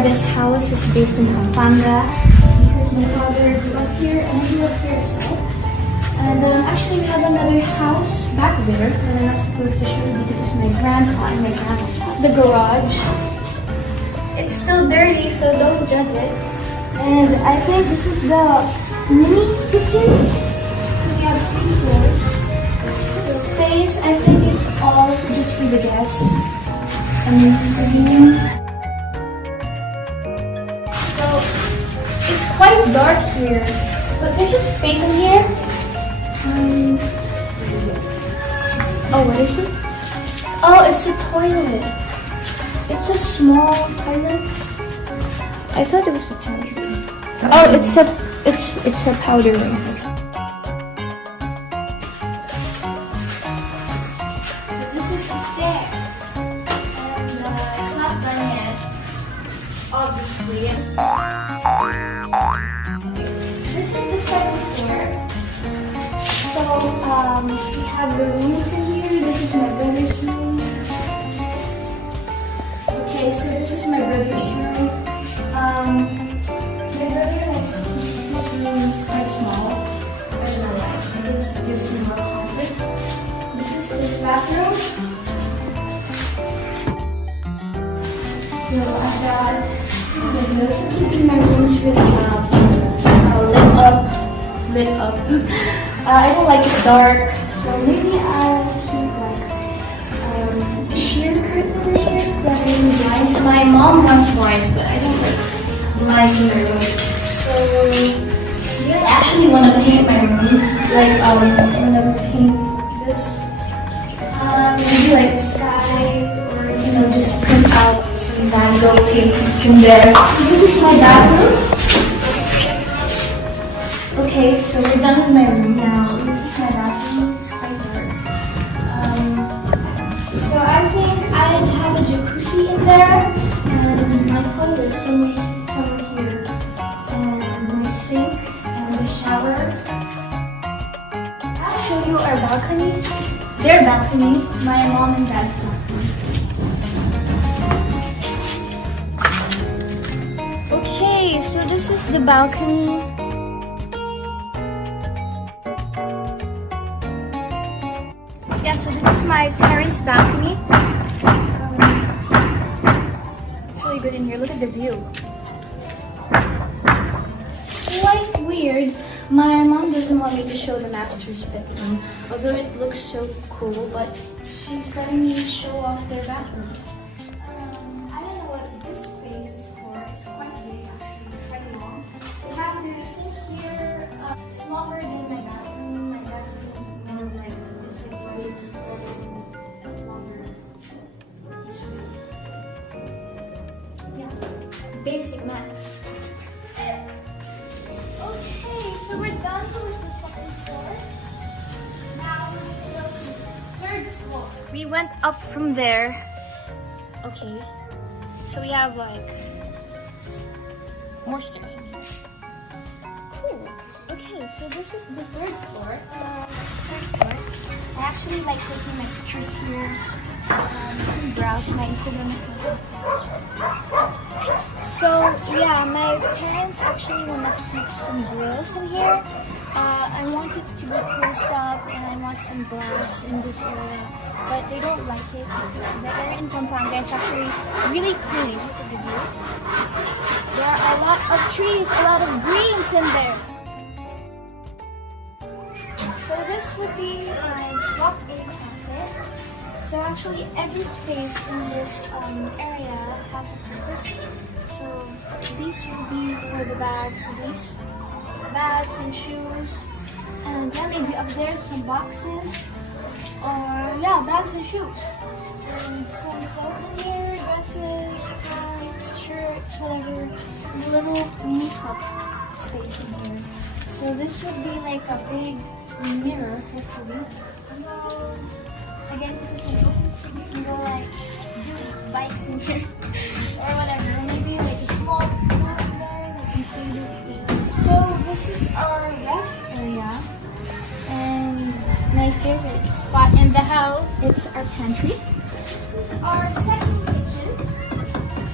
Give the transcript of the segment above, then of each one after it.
This house is based in Pampanga because my father grew up here and I grew up here as well. And actually we have another house back there that I'm not supposed to show you because it's my grandpa and my grandma's. This is the garage. It's still dirty, so don't judge it. And I think this is the mini kitchen because we have 3 floors. This space, I think it's all just for the guests. So it's quite dark here, but there's just space in here. Oh, what is it? Oh, it's a toilet. It's a small toilet. I thought it was a pantry. Oh, it's a powder room. So this is the stairs, and it's not done yet, obviously. This is the second floor. So we have the rooms in here. This is my brother's room. Okay, so this is my brother's room. My brother likes to keep his rooms quite small. I don't know why. I guess it gives him more comfort. This is his bathroom. So I got windows. I'm keeping my rooms really lit up. I don't like it dark, so maybe I'll keep like a sheer curtain over here. That really nice. My mom wants blinds, but I don't like blinds in my room. So yeah, I actually want to paint my room. Like I want to paint this. Maybe like sky, or just print out some Van Gogh paintings in there. So this is my bathroom. Okay, so we're done with my room now. This is my bathroom. It's quite dark. So I think I'd have a jacuzzi in there, and my toilet somewhere here, and my sink, and the shower. I'll show you our balcony. Their balcony, my mom and dad's balcony. Okay, so this is the balcony. Yeah, so this is my parents' balcony. It's really good in here. Look at the view. It's quite weird. My mom doesn't want me to show the master's bedroom, although it looks so cool, but she's letting me show off their bathroom. I don't know what this space is for. It's quite big, actually. It's quite long. They have their sink here. It's longer than my bathroom. My bathroom is more like this, like longer. Yeah, basic maths. Okay, so we're done with the second floor. Now we go to the third floor. We went up from there. Okay, so we have like more stairs in here. Cool. Okay, so this is the third floor. I actually like taking my pictures here. And browse my Instagram account. So yeah, my parents actually want to keep some grills in here. I want it to be closed up, and I want some glass in this area, but they don't like it because the area in Pampanga is actually really clean. Look at the view. There are a lot of trees, a lot of greens in there. So this would be my walk-in closet. So actually every space in this area has a purpose. So these will be for the bags, these bags and shoes, and then maybe up there some boxes, or yeah, bags and shoes, and some clothes in here, dresses, pants, shirts, whatever, and a little makeup space in here. So this would be like a big mirror, hopefully. So again, this is an open street. You can go like do bikes in here or whatever. Or maybe like a small pool in there that you can do. So this is our ref area, and my favorite spot in the house, it's our pantry. This is our second kitchen.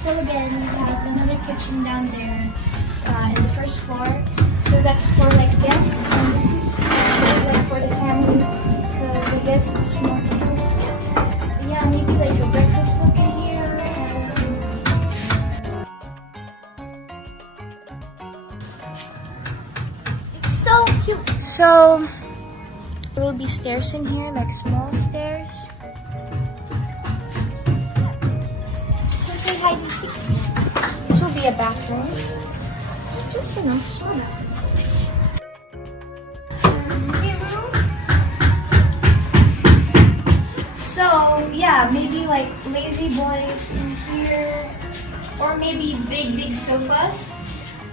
So again, we have another kitchen down there in the first floor. So that's for like guests, and this is like for the family because I guess it's more intimate. Yeah, maybe like a breakfast nook in here. It's so cute. So there will be stairs in here, like small stairs. Let's say hide and seek. This will be a bathroom. Just, small bathroom. So yeah, maybe like lazy boys in here, or maybe big sofas.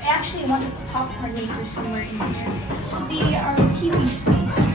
I actually wanted to top our maker somewhere in here. This will be our TV space.